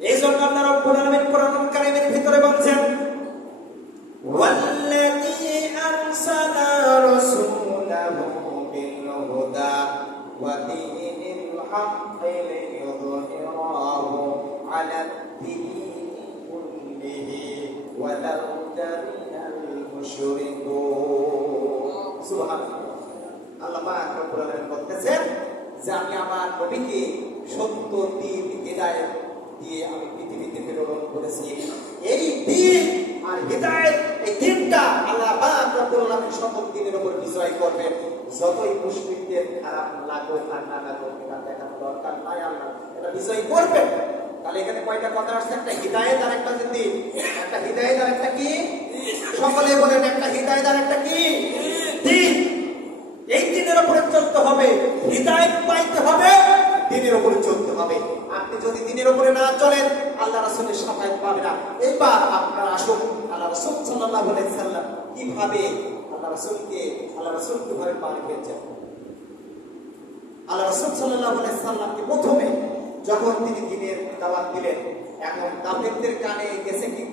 এই জন্য আল্লাহ রব্বুল আলামিন কোরআনুল কারীমের ভিতরে বলছেন, ওয়াল্লাযী আরসালা রাসূলাহু বিল হুদা ওয়া দীনিল হাক্কি লিইয়ুযহিরাহু আলা দ্বীনি কুল্লিহি ওয়ালাউ কারিহাল মুশরিকুন। সুবহানাল্লাহ। আল্লাহ পাক রব্বুল আলামিন বলতেছেন যে, আমি আমার নবীকে সত্য দিন হিদায়াত দিয়ে আমি পৃথিবীতে প্রেরণ করেছি এই দিন আর হিদায়াত, এই দিনটা আল্লাহ পাক রব্বুল সকল দিনের উপর বিজয় করবেন। যতই মুশরিকদের খারাপ লাগুক আর না লাগুক, এটা দেখার দরকার নাই আল্লাহ। এটা বিজয় করবেন। তাহলে এখানে কয়টা কথা আসছে? একটা হিদায়াত আর একটা যে দিন একটা হিদায়াত আর একটা কি? সকলে বলেন, একটা হিদায়াত আর একটা কি? দিন। এই দিনের উপরে চলতে হবে। হৃদায়ত পাইতে হবে, দিনের হবে। আপনি যদি দিনের উপরে না চলেন আল্লাহ রাসূলের সাফায়াত পাবে না। এবার আপনারা আসুন আল্লাহ রাসূল আলাইহি সাল্লাম কীভাবে আল্লাহ রাসূলকে আল্লাহ রাসূল কীভাবে পার পেয়েছেন আল্লাহ রাসূল আলাইহি সাল্লামকে প্রথমে যখন তিনি দিনের দাওয়াত দিলেন এখন কাফেরদের কানে গেছে কি?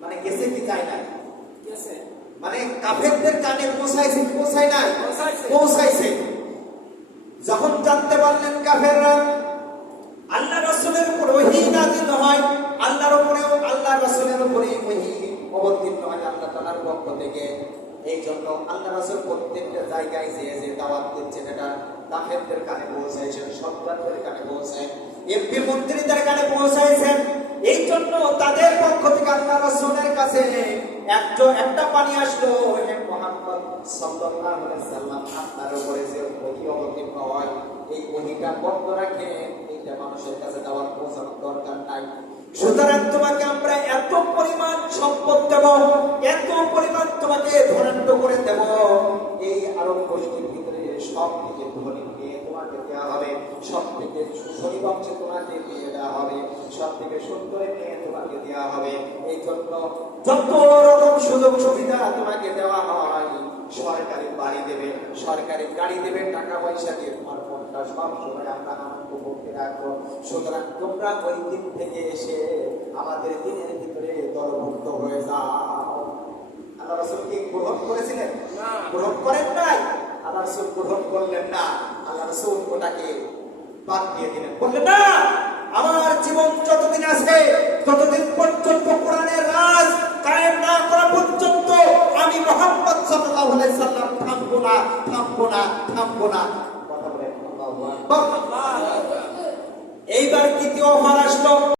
মানে গেছে কি যায় না মানে কাফেরদের কানে পৌঁছাইছে কি পৌঁছায় না পৌঁছাইছে। হয় আল্লাহ তাআলার পক্ষ থেকে এই জন্য আল্লাহ রাসূল প্রত্যেকটা জায়গায় যে যে দাওয়াত দিচ্ছেন, এটা কাফেরদের কানে পৌঁছাইছেন, সন্তানদের কানে পৌঁছায় এমপি মন্ত্রীদের কানে পৌঁছাইছেন। এই জন্য তাদের পক্ষ থেকে আল্লাহ রাসূলের কাছে একটা পানি আসলো মুহাম্মদ সাল্লাল্লাহু আলাইহি সাল্লাম আপনার উপরে যে অবতীর্ণ হয়, এই বন্ধ মানুষের কাছে দাওয়াত পৌঁছানোর দরকার নাই। সুতরাং তোমাকে আমরা এত পরিমাণ সম্পদ দেব এত পরিমাণ তোমাকে ধনাঢ্য করে দেব, এই আরব গোষ্ঠীর ভিতরে সব থেকে ধনী নিয়ে তোমাকে দেওয়া হবে সব থেকে ধনী বংশে তোমাকে দিয়ে দেওয়া হবে সব থেকে সুন্দর নিয়ে তোমাকে দেওয়া হবে। এই জন্য যত রকম সুযোগ সুবিধা তোমাকে দেওয়া হয়, সরকারি বাড়ি দেবে, সরকারি গাড়ি দেবে, টাকা পয়সা দিয়ে তোমার মনটা সব সময় আমরা আনন্দ করতে রাখব সুতরাং তোমরা ওই দিন থেকে এসে আমাদের দিনের ভিতরে হয়ে যাও আল্লাহ রসুল কি গ্রহণ করেছিলেন? গ্রহণ করেন নাই? আল্লাহ রসুল গ্রহণ করলেন না। আল্লাহ রসুল ওটাকে বাদ দিয়ে দিলেন। বললেন না আমার জীবন যতদিন আছে ততদিন পর্যন্ত কোরআনের রাজ কায়েম না করা পর্যন্ত আমি মোহাম্মদ সাল্লাল্লাহু আলাইহি সাল্লাম থামবো না থামবো না থামবো না। এইবার দ্বিতীয় অফার আসলো।